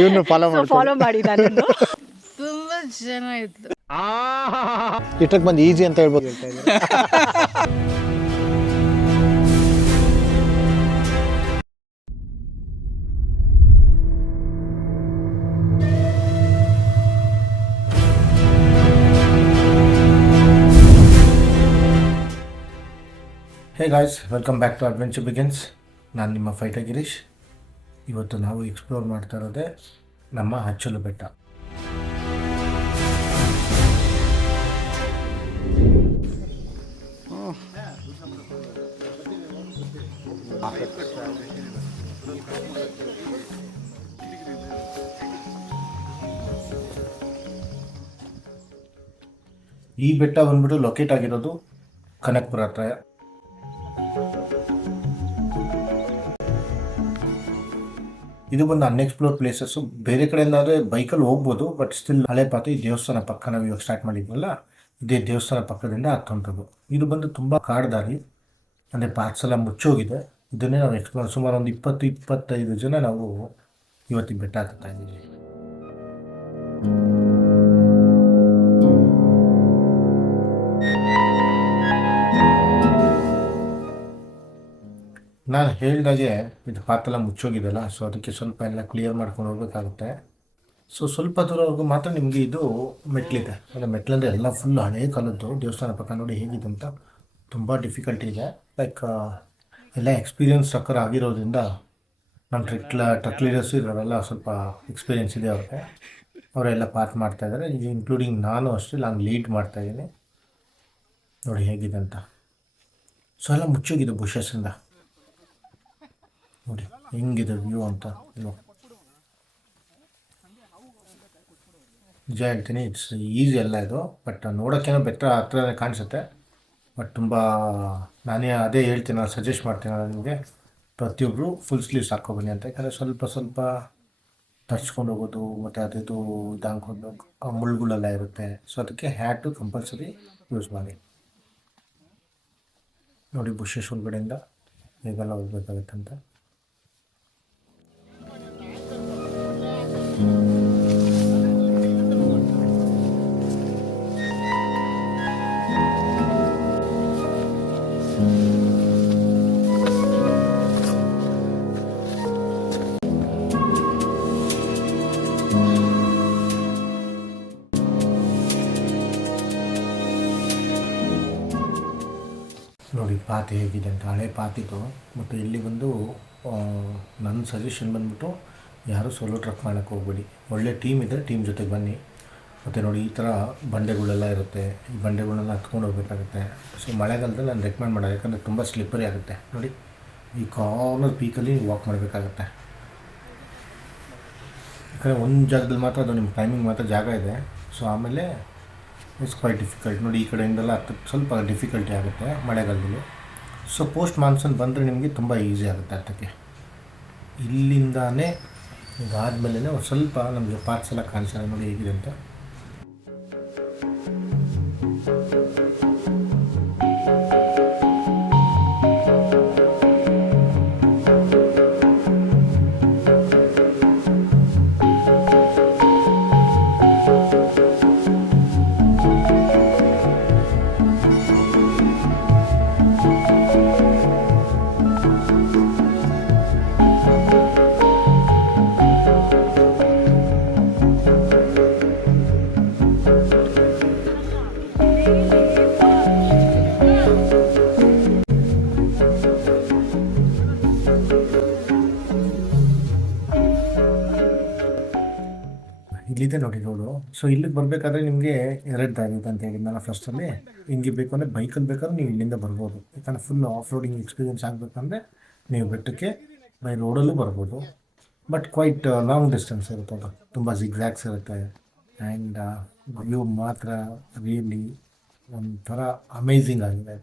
ಇವನು follow follow ಮಾಡಿ ನನ್ನನ್ನು. ತುಂಬಾ ಚೆನ್ನಾಗಿತ್ತು. ಇಷ್ಟಕ್ಕೆ ಬಂದು ಈಸಿ ಅಂತ ಹೇಳ್ಬೋದು. ಹೇಳ್ತಾ ಇದ್ದಾರೆ. Hey guys, welcome back to adventure begins. ನಾನು ನಿಮ್ಮ ಫೈಟರ್ ಗಿರೀಶ್. ಇವತ್ತು ನಾವು ಎಕ್ಸ್ಪ್ಲೋರ್ ಮಾಡ್ತಾ ಇರೋದೇ ನಮ್ಮ ಹಚ್ಚಲು ಬೆಟ್ಟ. ಈ ಬೆಟ್ಟ ಬಂದ್ಬಿಟ್ಟು ಲೊಕೇಟ್ ಆಗಿರೋದು ಕನಕಪುರ ಹತ್ರ. ಇದು ಬಂದು ಅನ್ಎಕ್ಸ್ಪ್ಲೋರ್ ಪ್ಲೇಸಸ್ಸು. ಬೇರೆ ಕಡೆಯಿಂದ ಆದರೆ ಬೈಕಲ್ಲಿ ಹೋಗ್ಬೋದು, ಬಟ್ ಸ್ಟಿಲ್ ಹಳೆ ಪಾತಿ ಈ ದೇವಸ್ಥಾನ ಪಕ್ಕ ನಾವು ಇವಾಗ ಸ್ಟಾರ್ಟ್ ಮಾಡಿದ್ವಲ್ಲ, ಇದೇ ದೇವಸ್ಥಾನ ಪಕ್ಕದಿಂದ ಹತ್ತುವಂಥದ್ದು. ಇದು ಬಂದು ತುಂಬ ಕಾಡು ದಾರಿ, ಅಂದರೆ ಪಾರ್ಟ್ಸ್ ಎಲ್ಲ ಮುಚ್ಚೋಗಿದೆ. ಇದನ್ನೇ ನಾವು ಎಕ್ಸ್ಪ್ಲೋರ್, ಸುಮಾರು ಒಂದು 20-25 ಜನ ನಾವು ಇವತ್ತಿಗೆ ಬೆಟ್ಟ ಹತ್ತಾ ಇದ್ದೀವಿ. ನಾನು ಹೇಳಿದಾಗೆ ಇದು ಪಾತೆಲ್ಲ ಮುಚ್ಚೋಗಿದೆಯಲ್ಲ, ಸೊ ಅದಕ್ಕೆ ಸ್ವಲ್ಪ ಎಲ್ಲ ಕ್ಲಿಯರ್ ಮಾಡ್ಕೊಂಡು ಹೋಗ್ಬೇಕಾಗುತ್ತೆ. ಸೊ ಸ್ವಲ್ಪ ದೂರವರೆಗೂ ಮಾತ್ರ ನಿಮಗೆ ಇದು ಮೆಟ್ಲಿದೆ. ಅಂದರೆ ಮೆಟ್ಲಂದರೆ ಎಲ್ಲ ಫುಲ್ ಹಳೇ ಕಾಲದ್ದು. ದೇವಸ್ಥಾನ ಪಕ್ಕ ನೋಡಿ ಹೇಗಿದೆ ಅಂತ. ತುಂಬ ಡಿಫಿಕಲ್ಟಿ ಇದೆ. ಲೈಕ್ ಎಲ್ಲ ಎಕ್ಸ್ಪೀರಿಯನ್ಸ್ ಟ್ರಕ್ಕರ್ ಆಗಿರೋದ್ರಿಂದ ನಮ್ಮ ಟ್ರಕ್ ಲೀಡರ್ಸು ಇದರವೆಲ್ಲ ಸ್ವಲ್ಪ ಎಕ್ಸ್ಪೀರಿಯೆನ್ಸ್ ಇದೆ ಅವ್ರಿಗೆ. ಅವರೆಲ್ಲ ಪಾತ್ ಮಾಡ್ತಾಯಿದ್ದಾರೆ, ಇನ್ಕ್ಲೂಡಿಂಗ್ ನಾನು ಅಷ್ಟೇ ನಾನು ಲೀಡ್ ಮಾಡ್ತಾಯಿದ್ದೀನಿ. ನೋಡಿ ಹೇಗಿದೆ ಅಂತ. ಸೊ ಎಲ್ಲ ಮುಚ್ಚೋಗಿದೆ ಬುಷಸ್ಸಿಂದ. ನೋಡಿ ಹೆಂಗಿದೆ ವ್ಯೂ ಅಂತ. ನಿಜ ಹೇಳ್ತೀನಿ, ಇಟ್ಸ್ ಈಸಿ ಎಲ್ಲ ಇದು. ಬಟ್ ನೋಡೋಕ್ಕೇನೋ ಬೆಟ್ಟ ಹತ್ರನೇ ಕಾಣಿಸುತ್ತೆ. ಬಟ್ ತುಂಬ ನಾನೇ ಅದೇ ಹೇಳ್ತೀನಿ, ನಾನು ಸಜೆಸ್ಟ್ ಮಾಡ್ತೀನಿ ನಿಮಗೆ, ಪ್ರತಿಯೊಬ್ಬರು ಫುಲ್ ಸ್ಲೀವ್ಸ್ ಹಾಕ್ಕೊಬನ್ನಿ ಅಂತ. ಯಾಕಂದರೆ ಸ್ವಲ್ಪ ತರ್ಚ್ಕೊಂಡು ಹೋಗೋದು ಮತ್ತು ಅದು ಇದಾಗ್ಕೊಂಡು ಮುಳ್ಳುಗಳೆಲ್ಲ ಇರುತ್ತೆ. ಸೊ ಅದಕ್ಕೆ ಹ್ಯಾಟು ಕಂಪಲ್ಸರಿ ಯೂಸ್ ಮಾಡಿ. ನೋಡಿ ಬುಷಸ್ ಒಳಗಡೆಯಿಂದ ಹೇಗೆಲ್ಲ ಹೋಗ್ಬೇಕಾಗುತ್ತೆ ಅಂತ. ನೋಡಿ ಪಾತಿ ಹೇಗಿದೆ ಅಂತ, ಹಳೆ ಪಾತಿದು. ಮತ್ತು ಇಲ್ಲಿ ಬಂದು ನನ್ನ ಸಜೆಷನ್ ಬಂದ್ಬಿಟ್ಟು ಯಾರೂ ಸೋಲೋ ಟ್ರಕ್ ಮಾಡೋಕ್ಕೆ ಹೋಗ್ಬೇಡಿ. ಒಳ್ಳೆ ಟೀಮ್ ಇದ್ದರೆ ಟೀಮ್ ಜೊತೆಗೆ ಬನ್ನಿ. ಮತ್ತು ನೋಡಿ ಈ ಥರ ಬಂಡೆಗಳೆಲ್ಲ ಇರುತ್ತೆ, ಈ ಬಂಡೆಗಳನ್ನೆಲ್ಲ ಹತ್ಕೊಂಡು ಹೋಗ್ಬೇಕಾಗುತ್ತೆ. ಸೊ ಮಳೆಗಾಲದಲ್ಲಿ ನಾನು ರೆಕಮೆಂಡ್ ಮಾಡೋದು, ಯಾಕಂದರೆ ತುಂಬ ಸ್ಲಿಪ್ಪರಿ ಆಗುತ್ತೆ. ನೋಡಿ ಈ ಕಾರ್ನರ್ ಪೀಕಲ್ಲಿ ವಾಕ್ ಮಾಡಬೇಕಾಗತ್ತೆ. ಯಾಕಂದರೆ ಒಂದು ಜಾಗದಲ್ಲಿ ಮಾತ್ರ ಅದು ನಿಮ್ಮ ಟೈಮಿಂಗ್ ಮಾತ್ರ ಜಾಗ ಇದೆ. ಸೊ ಆಮೇಲೆ ಇಟ್ಸ್ ಕ್ವೈಟ್ ಡಿಫಿಕಲ್ಟ್. ನೋಡಿ ಈ ಕಡೆಯಿಂದೆಲ್ಲ ಹತ್ತಕ್ಕೆ ಸ್ವಲ್ಪ ಡಿಫಿಕಲ್ಟಿ ಆಗುತ್ತೆ ಮಳೆಗಾಲದಲ್ಲಿ. ಸೊ ಪೋಸ್ಟ್ ಮಾನ್ಸೂನ್ ಬಂದರೆ ನಿಮಗೆ ತುಂಬ ಈಸಿ ಆಗುತ್ತೆ ಹತ್ತಕ್ಕೆ. ಇಲ್ಲಿಂದಾನೇ ಇದಾದಮೇಲೆ ಒಂದು ಸ್ವಲ್ಪ ನಮಗೆ ಪಾರ್ಕ್ಸ್ ಎಲ್ಲ ಕಾಣಿಸಲ್ಲ. ನೋಡಿ ಹೇಗಿದೆ ಅಂತ. ಇಲ್ಲಿದೆ ನೋಡಿ ರೋಡು. ಸೊ ಇಲ್ಲಿಗೆ ಬರಬೇಕಾದ್ರೆ ನಿಮಗೆ 2 ದಾರಿ ಇದೆ ಅಂತ ಹೇಳಿದ್ನಲ್ಲ ಫಸ್ಟಲ್ಲಿ. ಹಿಂಗೆ ಬೇಕು ಅಂದರೆ ಬೈಕಲ್ಲಿ ಬೇಕಾದ್ರೆ ನೀವು ಇಲ್ಲಿಂದ ಬರ್ಬೋದು. ಯಾಕಂದರೆ ಫುಲ್ ಆಫ್ ರೋಡಿಂಗ್ ಎಕ್ಸ್ಪೀರಿಯೆನ್ಸ್ ಆಗಬೇಕಂದ್ರೆ ನೀವು ಬೆಟ್ಟಕ್ಕೆ ಬೈ ರೋಡಲ್ಲೂ ಬರ್ಬೋದು. ಬಟ್ ಕ್ವೈಟ್ ಲಾಂಗ್ ಡಿಸ್ಟೆನ್ಸ್ ಇರುತ್ತೆ, ಅದು ತುಂಬ ಜಿಗ್ಜ್ಯಾಗ್ಸ್ ಇರುತ್ತೆ. ಆ್ಯಂಡ್ ವ್ಯೂ ಮಾತ್ರ ರಿಯಲಿ ಒಂಥರ ಅಮೇಝಿಂಗ್ ಆಗಿದೆ.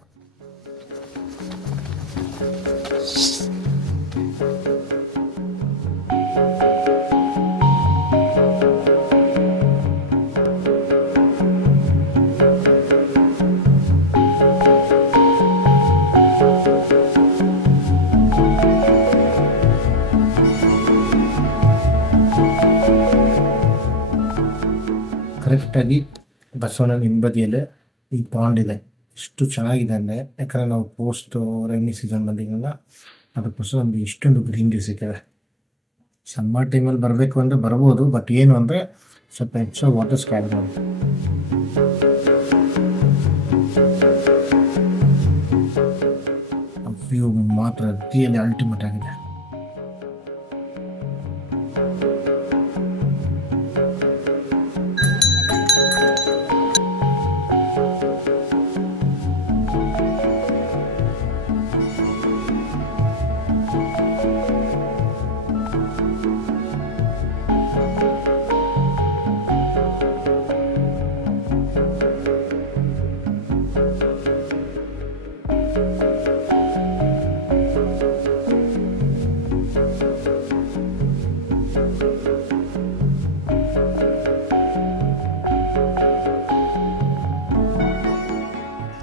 ಕರೆಕ್ಟಾಗಿ ಬಸವಣ್ಣನ ಹಿಂಬದಿಯಲ್ಲೇ ಈ ಪಾಂಡ್ ಇದೆ. ಎಷ್ಟು ಚೆನ್ನಾಗಿದೆ ಅಂದರೆ, ಯಾಕಂದರೆ ನಾವು ಪೋಸ್ಟು ರೈನಿ ಸೀಸನ್ ಬಂದಿದ್ದಲ್ಲ, ಅದಕ್ಕೋಸ್ಕರ ನಮಗೆ ಇಷ್ಟೊಂದು ಗ್ರೀನ್ರಿ ಸಿಕ್ಕಿದೆ. ಸಮ್ಮರ್ ಟೈಮಲ್ಲಿ ಬರಬೇಕು ಅಂದರೆ ಬರ್ಬೋದು, ಬಟ್ ಏನು ಅಂದರೆ ಸ್ವಲ್ಪ ಎಕ್ಸ್ಟ್ರಾ ವಾಟರ್ ಸ್ಕ್ಯಾನ್ ಮಾಡಿ. ವ್ಯೂ ಮಾತ್ರ ರಿಯಲಿ ಅಲ್ಟಿಮೇಟ್ ಆಗಿದೆ.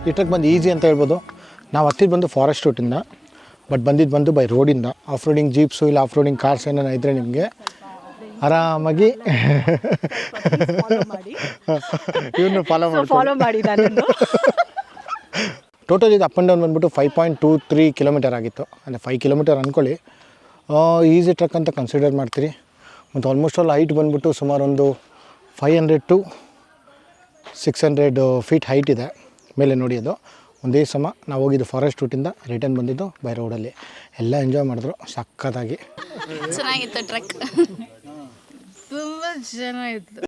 ಈ ಟ್ರಕ್ ಬಂದು ಈಸಿ ಅಂತ ಹೇಳ್ಬೋದು. ನಾವು ಹತ್ತಿದ್ದು ಬಂದು ಫಾರೆಸ್ಟ್ ರೂಟಿಂದ, ಬಟ್ ಬಂದಿದ್ದು ಬಂದು ಬೈ ರೋಡಿಂದ. ಆಫ್ ರೋಡಿಂಗ್ ಜೀಪ್ಸು ಇಲ್ಲ ಆಫ್ ರೋಡಿಂಗ್ ಕಾರ್ಸ್ ಏನಾರ ಇದ್ದರೆ ನಿಮಗೆ ಆರಾಮಾಗಿ ಇವನು ಫಾಲೋ ಮಾಡಿ. ಟೋಟಲ್ ಇದು ಅಪ್ ಆ್ಯಂಡ್ ಡೌನ್ ಬಂದ್ಬಿಟ್ಟು 5.23 ಕಿಲೋಮೀಟರ್ ಆಗಿತ್ತು. ಅಂದರೆ 5 ಕಿಲೋಮೀಟರ್ ಅಂದ್ಕೊಳ್ಳಿ. ಈಸಿ ಟ್ರಕ್ ಅಂತ ಕನ್ಸಿಡರ್ ಮಾಡ್ತೀರಿ. ಮತ್ತು ಆಲ್ಮೋಸ್ಟ್ ಆಲ್ ಹೈಟ್ ಬಂದ್ಬಿಟ್ಟು ಸುಮಾರು ಒಂದು 500 to 600 ಫೀಟ್ ಹೈಟ್ ಇದೆ ಮೇಲೆ. ನೋಡಿ, ಅದು ಒಂದೇ ಸಮ ನಾವು ಹೋಗಿದ್ದು ಫಾರೆಸ್ಟ್ ರೂಟಿಂದ, ರಿಟರ್ನ್ ಬಂದಿದ್ದು ಬೈ ರೋಡಲ್ಲಿ. ಎಲ್ಲ ಎಂಜಾಯ್ ಮಾಡಿದ್ರು ಸಖತ್ತಾಗಿ. ಚೆನ್ನಾಗಿತ್ತು ಟ್ರಕ್, ತುಂಬಾ ಚೆನ್ನಾಗಿತ್ತು.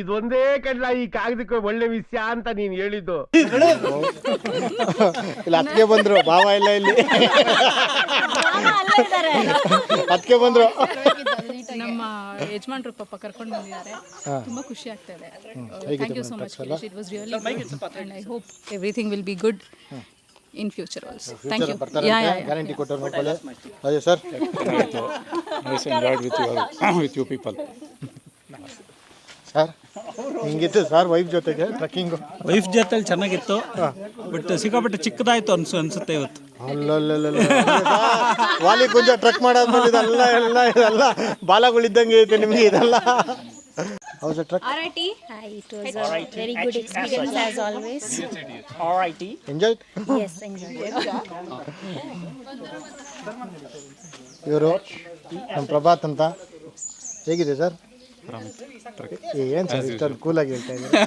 ಇದೊಂದೇ ಕಡ್ಲ ಈ ಕಾಗದಕ್ಕೆ ಒಳ್ಳೆ ವಿಷಯ ಅಂತ ನೀನು ಹೇಳಿದ್ದು. ಇಲ್ಲ ಅದಕ್ಕೆ ಬಂದರು, ಭಾವ ಇಲ್ಲ ಇಲ್ಲಿ, ಅದಕ್ಕೆ ಬಂದರು. ನಮ್ಮ ಯಜಮಾನ್ರು ಪಾಪ ಕರ್ಕೊಂಡು ಬಂದಿದ್ದಾರೆ. ತುಂಬಾ ಖುಷಿ ಆಗ್ತಾ ಇದೆ. Thank you so much. It was really good and I hope everything will be good in future also. Thank you. Guarantee ಕೊಟ್ಟರು ನೋಡ್ಕೊಳ್ಳಿ. ಅದೇ sir, Nice enjoyed with you people. Sir ಹಿಂಗಿತ್ತು ಸರ್ ವೈಫ್ ಜೊತೆಗೆ ಟ್ರಕ್ಕಿಂಗು. ವೈಫ್ ಜೊತೆಲಿ ಚೆನ್ನಾಗಿತ್ತು, but ಸಿಕ್ಕಾಪಟ್ಟೆ ಚಿಕ್ಕದಾಯ್ತು ಅನ್ಸುತ್ತೆ ಇವತ್ತು. ಅಲ್ಲಲ್ಲ ವಾಲಿ ಕುಂಜ ಟ್ರಕ್ ಮಾಡೋದ್ಮೇಲೆ ಇದೆಲ್ಲ ಬಾಲಗಳಿದ್ದಂಗೆ ಐತೆ ನಿಮಗೆ ಇದೆಲ್ಲ. ಹೌದು truck Alrighty. Hi, it was a very good experience as always. Enjoy. Yes, enjoy. ಇವರು ನಮ್ಮ ಪ್ರಭಾತ್ ಅಂತ. ಹೇಗಿದೆ ಸರ್? ಏನು ಸರ್ ಇಷ್ಟೊಂದು ಕೂಲಾಗಿ ಹೇಳ್ತಾ ಇದ್ದಾರೆ.